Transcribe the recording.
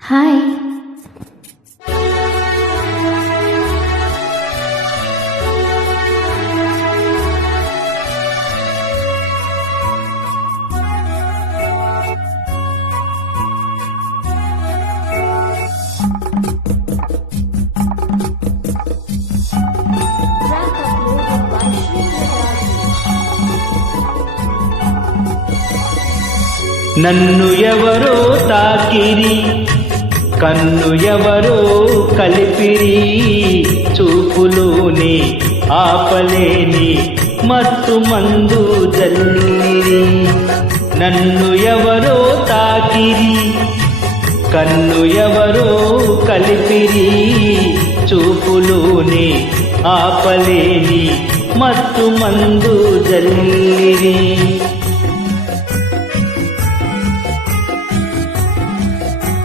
Hi. నన్ను ఎవరో తాకిరి, కన్ను ఎవరో కలిపిరి, చూపులోని ఆపలేని మత్తు మందు జల్లిరి. నన్ను ఎవరో తాకిరి, కన్ను ఎవరో కలిపిరి, చూపులోని ఆపలేని మత్తు మందు జల్లిరి.